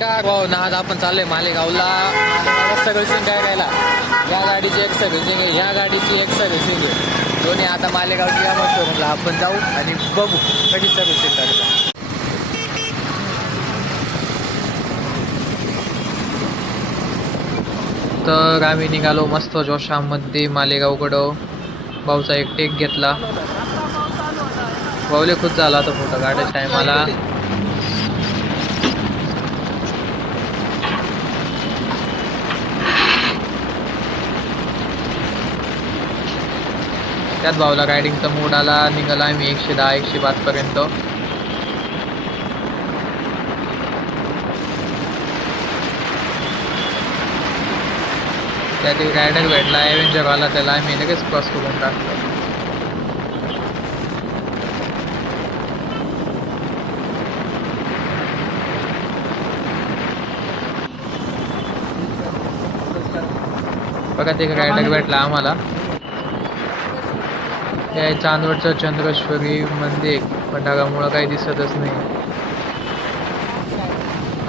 काय भाऊ ना, आज आपण चाललोय मालेगावला. सर्व्हिसिंग करायला. या गाडीची एक सर्व्हिसिंग आहे, ह्या गाडीची एक सर्व्हिसिंग आहे. दोन्ही आता मालेगावची या शोरूमला आपण जाऊ आणि बघू कधी सर्व्हिसिंग करायला. तर आम्ही निघालो मस्त जोशामध्ये मालेगावकडं. भाऊचा एक टेक घेतला. भाऊले खुश झाला होता फोटो काढायच्या टायमाला. त्यात भाऊला रायडिंगचा मूड आला. निघाला आम्ही 110 105 पर्यंत. त्यात एक रायडर भेटला एव्हेंजर वाला, त्याला आम्ही लगेच क्रॉस करून टाकलो. बघा ते रायडर भेटला आम्हाला. या चांदवडचं चंद्रेश्वरी मंदिर पण ढगामुळं काही दिसतच नाही.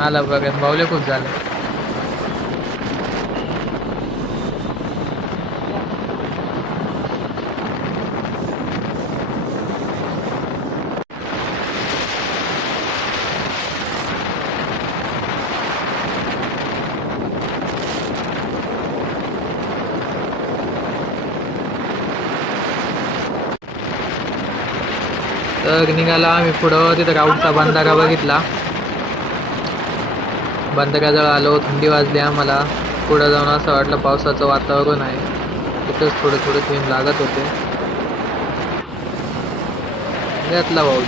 आला बघा, भाऊले खूप झालं. तर निघाला आम्ही पुढं. तिथं राऊटचा बंधारा बघितला. बंधाऱ्याजवळ आलो. थंडी वाजली आम्हाला. पुढं जाऊन असं वाटलं पावसाचं वातावरण आहे. तिथंच थोडे थोडे थेंब लागत होते. घेतला भाऊ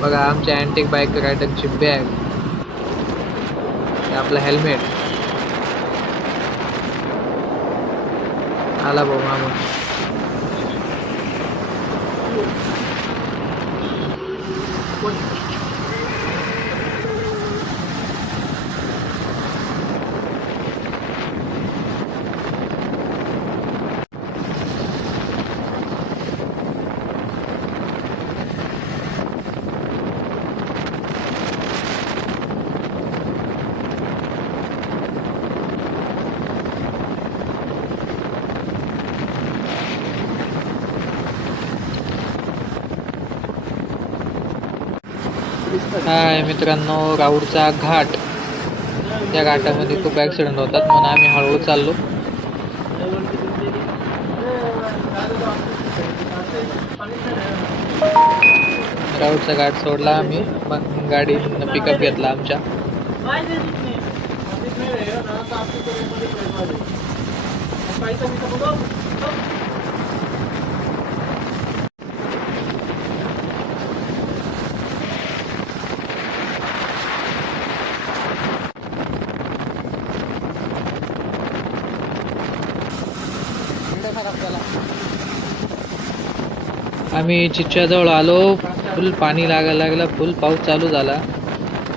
बघा आमच्या अँटिक बाईक रायडरची बॅग, आपलं हेल्मेट. आला भाऊ मामा. हाय मित्रांनो, राऊरचा घाट. त्या घाटामध्ये खूप ॲक्सिडेंट होतात म्हणून आम्ही हळूहळू चाललो. राऊरचा घाट सोडला आम्ही. मग गाडीनं पिकअप घेतला आमच्या. आम्ही चिच्च्याजवळ आलो. फुल पाणी लागायला लागलं. फुल पाऊस चालू झाला.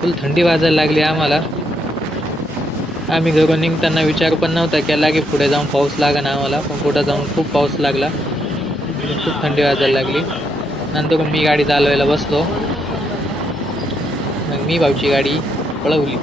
फुल थंडी वाजायला लागली आम्हाला. आम्ही घरून निघताना विचार पण नव्हता केला की पुढे जाऊन पाऊस लागेल आम्हाला. पण पुढे जाऊन खूप पाऊस लागला. खूप थंडी वाजायला लागली. नंतर मी गाडी चालवायला बसलो. मग मी भाऊची गाडी पळवली.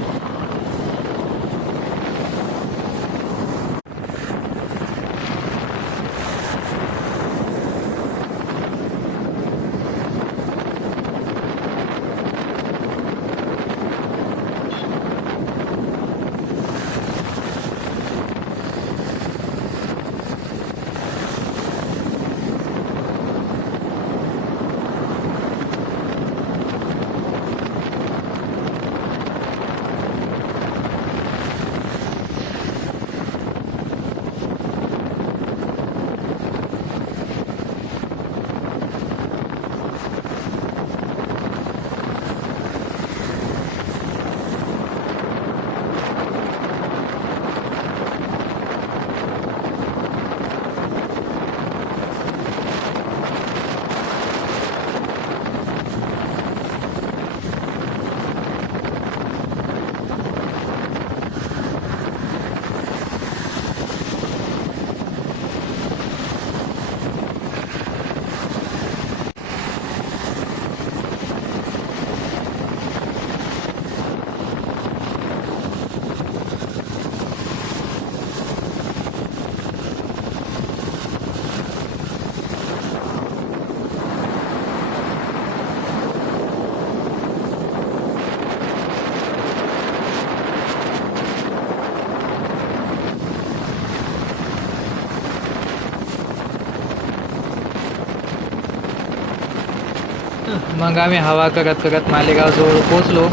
मग आम्ही हवा करत करत मालेगावजवळ पोचलो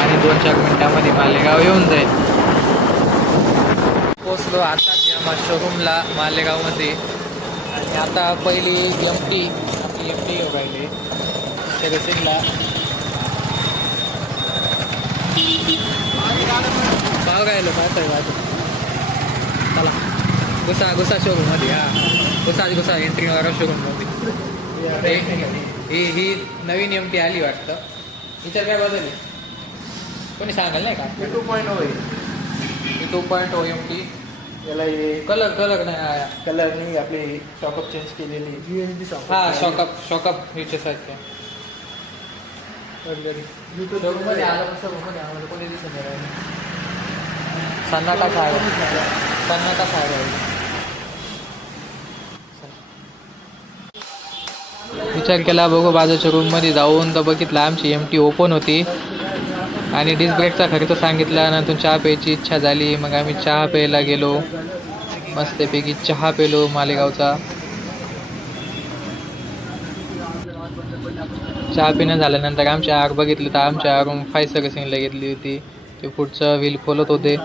आणि 2-4 मिनटामध्ये मालेगाव येऊन जाईल. पोचलो आता या शोरूमला मालेगावमध्ये. आणि आता पहिली आपली एम टी येऊ राहिली सर्व्हिसिंगला. भाव गायलो काय चला घुसा शोरूममध्ये. घुसा एंट्री मारा शोरूममध्ये. ही नवीन एम टी आली वाटतं. विचार काय बदलली कोणी सांगाल नाही का? 2.0 एम टी. याला कलर नाही कलर नाही आपली शॉकअप चेंज केलेली हा शॉकअप याच्यासारखे. शोरूममध्ये आलं शोरूममध्ये आम्हाला कोणी दिसत नाही. सन्नाटा खायला विचार केला बघू बाजूच्या रूममध्ये जाऊन तर बघितलं आमची एम टी ओपन होती आणि डिस्क ब्रेकचा खर्च सांगितला. नंतर चहा प्यायची इच्छा झाली. मग आम्ही चहा प्यायला गेलो. मस्तपैकी चहा पेलो मालेगावचा. चहा पिणं झाल्यानंतर आमच्या आग बघितलं तर आमच्या रूम 5 सर्व्हिसिंगला घेतली होती. ते पुढचं व्हील खोलत होते.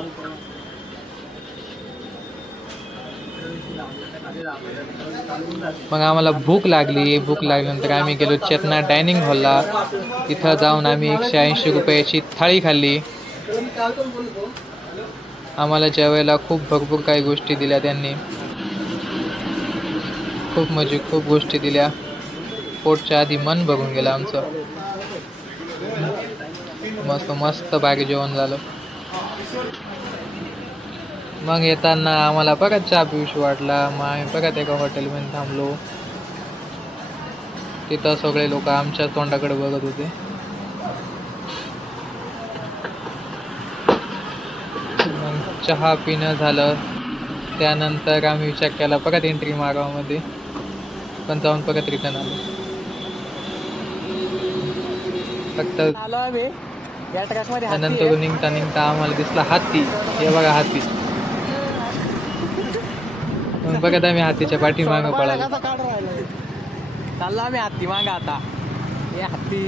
मग आम्हाला भूक लागल्यानंतर आम्ही गेलो चेतना डायनिंग हॉलला. तिथं जाऊन आम्ही 180 रुपयाची थाळी खाल्ली. आम्हाला जेवायला खूप भरपूर काही गोष्टी दिल्या त्यांनी. खूप गोष्टी दिल्या. पोटच्या आधी मन भरून गेलं आमचं. मस्त बाकी जेवण झालं. मग येताना आम्हाला बघा चहा पिऊशी वाटला. मग आम्ही बघा एका हॉटेलमध्ये थांबलो. तिथं सगळे लोक आमच्या तोंडाकडे बघत होते. मग चहा पिणं झालं. त्यानंतर आम्ही विचार केला परत एंट्री मागावमध्ये. पण जाऊन परत रिटर्न आलो. फक्त त्यानंतर निघता आम्हाला दिसला हाती. हे बघा हाती. मग बघत आम्ही हातीच्या पाठी मागं पळालो. चाललो आम्ही हत्ती मागा आता. हे हत्ती